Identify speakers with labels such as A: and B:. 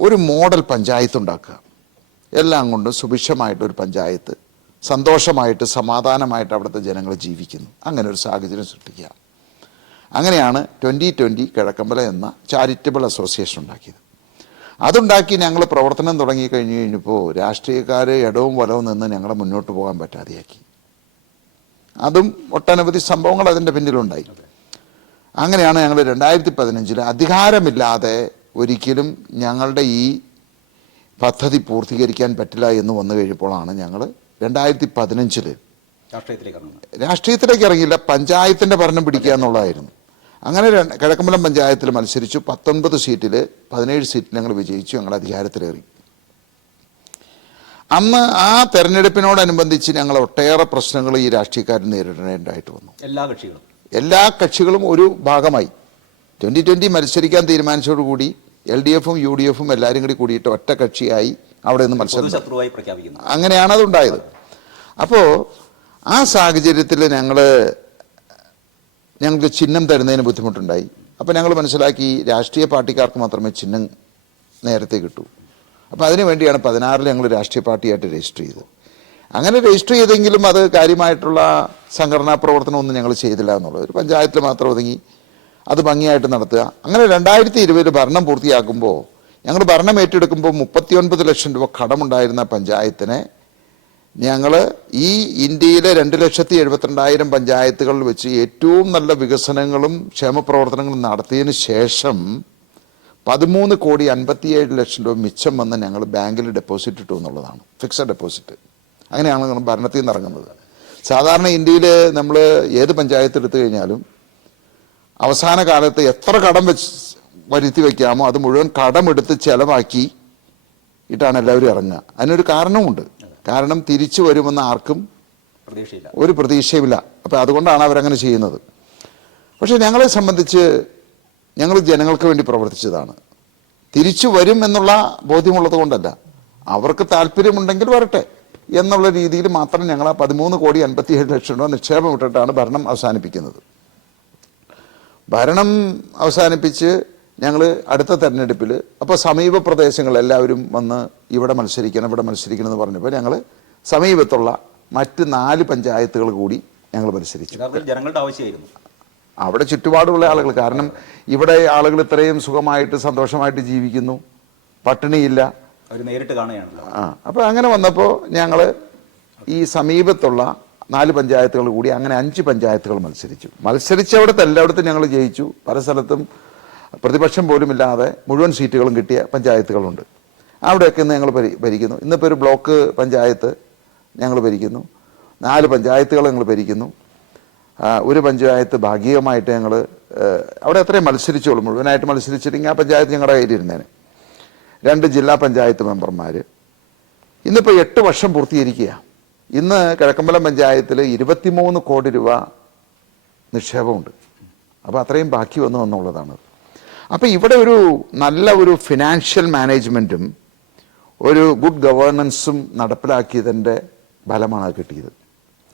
A: ഒരു മോഡൽ പഞ്ചായത്ത് ഉണ്ടാക്കുക. എല്ലാം കൊണ്ടും സുഭിക്ഷമായിട്ടൊരു പഞ്ചായത്ത് സന്തോഷമായിട്ട് സമാധാനമായിട്ട് അവിടുത്തെ ജനങ്ങൾ ജീവിക്കുന്നു. അങ്ങനെ ഒരു സാഹചര്യം സൃഷ്ടിക്കുക. അങ്ങനെയാണ് ട്വന്റി ട്വന്റി കിഴക്കമ്പല എന്ന ചാരിറ്റബിൾ അസോസിയേഷൻ ഉണ്ടാക്കിയത്. അതുണ്ടാക്കി ഞങ്ങൾ പ്രവർത്തനം തുടങ്ങി കഴിഞ്ഞ് കഴിഞ്ഞപ്പോൾ രാഷ്ട്രീയക്കാർ ഇടവും വലവും നിന്ന് ഞങ്ങളെ മുന്നോട്ട് പോകാൻ പറ്റാതെയാക്കി. അതും ഒട്ടനവധി സംഭവങ്ങൾ അതിന്റെ പിന്നിലുണ്ടായി. അങ്ങനെയാണ് ഞങ്ങൾ രണ്ടായിരത്തി പതിനഞ്ചിൽ അധികാരമില്ലാതെ ഒരിക്കലും ഞങ്ങളുടെ ഈ പദ്ധതി പൂർത്തീകരിക്കാൻ പറ്റില്ല എന്ന് വന്നു കഴിഞ്ഞപ്പോഴാണ് ഞങ്ങൾ രണ്ടായിരത്തി പതിനഞ്ചിൽ
B: രാഷ്ട്രീയത്തിലേക്ക്
A: ഇറങ്ങിയില്ല പഞ്ചായത്തിന്റെ ഭരണം പിടിക്കുക എന്നുള്ളതായിരുന്നു. അങ്ങനെ കിഴക്കമ്പലം പഞ്ചായത്തിൽ മത്സരിച്ചു പത്തൊൻപത് സീറ്റിൽ പതിനേഴ് സീറ്റിൽ ഞങ്ങൾ വിജയിച്ചു ഞങ്ങൾ അധികാരത്തിലേറി. അന്ന് ആ തെരഞ്ഞെടുപ്പിനോടനുബന്ധിച്ച് ഞങ്ങൾ ഒട്ടേറെ പ്രശ്നങ്ങൾ ഈ രാഷ്ട്രീയക്കാർ നേരിടേണ്ടതായിട്ട് വന്നു.
B: എല്ലാ കക്ഷികളും.
A: എല്ലാ കക്ഷികളും ഒരു ഭാഗമായി. ട്വന്റി ട്വന്റി മത്സരിക്കാൻ തീരുമാനിച്ചതോടുകൂടി എൽ ഡി എഫും യു ഡി എഫും എല്ലാവരും കൂടി കൂടിയിട്ട് ഒറ്റ കക്ഷിയായി അവിടെ നിന്ന് മത്സരം അങ്ങനെയാണ് അതുണ്ടായത്. അപ്പോൾ ആ സാഹചര്യത്തിൽ ഞങ്ങൾ ഞങ്ങൾക്ക് ചിഹ്നം തരുന്നതിന് ബുദ്ധിമുട്ടുണ്ടായി. അപ്പോൾ ഞങ്ങൾ മനസ്സിലാക്കി രാഷ്ട്രീയ പാർട്ടിക്കാർക്ക് മാത്രമേ ചിഹ്നം നേരത്തെ കിട്ടൂ. അപ്പോൾ അതിനു വേണ്ടിയാണ് പതിനാറിൽ ഞങ്ങൾ രാഷ്ട്രീയ പാർട്ടിയായിട്ട് രജിസ്റ്റർ ചെയ്തത്. അങ്ങനെ രജിസ്റ്റർ ചെയ്തെങ്കിലും അത് കാര്യമായിട്ടുള്ള സംഘടനാ പ്രവർത്തനമൊന്നും ഞങ്ങൾ ചെയ്തില്ല എന്നുള്ളത്. ഒരു പഞ്ചായത്തിൽ മാത്രം ഒതുങ്ങി അത് ഭംഗിയായിട്ട് നടത്തുക. അങ്ങനെ രണ്ടായിരത്തി ഇരുപതിൽ ഭരണം പൂർത്തിയാക്കുമ്പോൾ ഞങ്ങൾ ഭരണം ഏറ്റെടുക്കുമ്പോൾ മുപ്പത്തിയൊൻപത് ലക്ഷം രൂപ കടമുണ്ടായിരുന്ന പഞ്ചായത്തിനെ ഞങ്ങൾ ഈ ഇന്ത്യയിലെ രണ്ട് ലക്ഷത്തി എഴുപത്തിരണ്ടായിരം പഞ്ചായത്തുകളിൽ വെച്ച് ഏറ്റവും നല്ല വികസനങ്ങളും ക്ഷേമപ്രവർത്തനങ്ങളും നടത്തിയതിന് ശേഷം പതിമൂന്ന് കോടി അൻപത്തിയേഴ് ലക്ഷം രൂപ മിച്ചം വന്ന് ഞങ്ങൾ ബാങ്കിൽ ഡെപ്പോസിറ്റ് ഇട്ടു എന്നുള്ളതാണ്. ഫിക്സഡ് ഡെപ്പോസിറ്റ് അങ്ങനെയാണ് ഭരണത്തിൽ നിന്ന് ഇറങ്ങുന്നത്. സാധാരണ ഇന്ത്യയിൽ നമ്മൾ ഏത് പഞ്ചായത്ത് എടുത്തു കഴിഞ്ഞാലും അവസാന കാലത്ത് എത്ര കടം വെച്ച് വരുത്തി വെക്കാമോ അത് മുഴുവൻ കടമെടുത്ത് ചെലവാക്കി ഇട്ടാണ് എല്ലാവരും ഇറങ്ങുക. അതിനൊരു കാരണമുണ്ട് കാരണം തിരിച്ചു വരുമെന്ന് ആർക്കും
B: പ്രതീക്ഷയില്ല.
A: ഒരു പ്രതീക്ഷയുമില്ല. അപ്പം അതുകൊണ്ടാണ് അവരങ്ങനെ ചെയ്യുന്നത്. പക്ഷെ ഞങ്ങളെ സംബന്ധിച്ച് ഞങ്ങൾ ജനങ്ങൾക്ക് വേണ്ടി പ്രവർത്തിച്ചതാണ്. തിരിച്ചു വരും എന്നുള്ള ബോധ്യമുള്ളത് കൊണ്ടല്ല. അവർക്ക് താല്പര്യമുണ്ടെങ്കിൽ വരട്ടെ എന്നുള്ള രീതിയിൽ മാത്രം ഞങ്ങൾ ആ പതിമൂന്ന് കോടി അൻപത്തിയേഴ് ലക്ഷം രൂപ നിക്ഷേപം ഇട്ടിട്ടാണ് ഭരണം അവസാനിപ്പിക്കുന്നത്. ഭരണം അവസാനിപ്പിച്ച് ഞങ്ങൾ അടുത്ത തെരഞ്ഞെടുപ്പിൽ അപ്പോൾ സമീപ പ്രദേശങ്ങൾ എല്ലാവരും വന്ന് ഇവിടെ മത്സരിക്കണം ഇവിടെ മത്സരിക്കണം എന്ന് പറഞ്ഞപ്പോൾ ഞങ്ങൾ സമീപത്തുള്ള മറ്റ് നാല് പഞ്ചായത്തുകൾ കൂടി ഞങ്ങൾ മത്സരിച്ചു.
B: ജനങ്ങളുടെ ആവശ്യമായിരുന്നു.
A: അവിടെ ചുറ്റുപാടുള്ള ആളുകൾ കാരണം ഇവിടെ ആളുകൾ ഇത്രയും സുഖമായിട്ട് സന്തോഷമായിട്ട് ജീവിക്കുന്നു. പട്ടിണിയില്ല.
B: അവർ നേരിട്ട് കാണുകയാണ്
A: ആ അപ്പോൾ അങ്ങനെ വന്നപ്പോൾ ഞങ്ങൾ ഈ സമീപത്തുള്ള നാല് പഞ്ചായത്തുകൾ കൂടി അങ്ങനെ അഞ്ച് പഞ്ചായത്തുകൾ മത്സരിച്ചു. മത്സരിച്ചവിടത്തെ എല്ലായിടത്തും ഞങ്ങൾ ജയിച്ചു. പല സ്ഥലത്തും പ്രതിപക്ഷം പോലുമില്ലാതെ മുഴുവൻ സീറ്റുകളും കിട്ടിയ പഞ്ചായത്തുകളുണ്ട്. അവിടെയൊക്കെ ഇന്ന് ഞങ്ങൾ ഭരി ഭരിക്കുന്നു. ഇന്നിപ്പോൾ ഒരു ബ്ലോക്ക് പഞ്ചായത്ത് ഞങ്ങൾ ഭരിക്കുന്നു. നാല് പഞ്ചായത്തുകൾ ഞങ്ങൾ ഭരിക്കുന്നു. ഒരു പഞ്ചായത്ത് ഭാഗികമായിട്ട് ഞങ്ങൾ അവിടെ അത്രയും മത്സരിച്ചോളൂ മുഴുവനായിട്ട് മത്സരിച്ചിട്ടെങ്കിൽ ആ പഞ്ചായത്ത് ഞങ്ങളുടെ കയ്യിലിരുന്നേനെ. രണ്ട് ജില്ലാ പഞ്ചായത്ത് മെമ്പർമാർ ഇന്നിപ്പോൾ എട്ട് വർഷം പൂർത്തീകരിക്കുക ഇന്ന് കിഴക്കമ്പലം പഞ്ചായത്തിൽ ഇരുപത്തിമൂന്ന് കോടി രൂപ നിക്ഷേപമുണ്ട്. അപ്പോൾ അത്രയും ബാക്കി വന്നു എന്നുള്ളതാണ്. അപ്പോൾ ഇവിടെ ഒരു നല്ല ഒരു ഫിനാൻഷ്യൽ മാനേജ്മെന്റും ഒരു ഗുഡ് ഗവേണൻസും നടപ്പിലാക്കിയതിന്റെ ഫലമാണ് കിട്ടിയത്.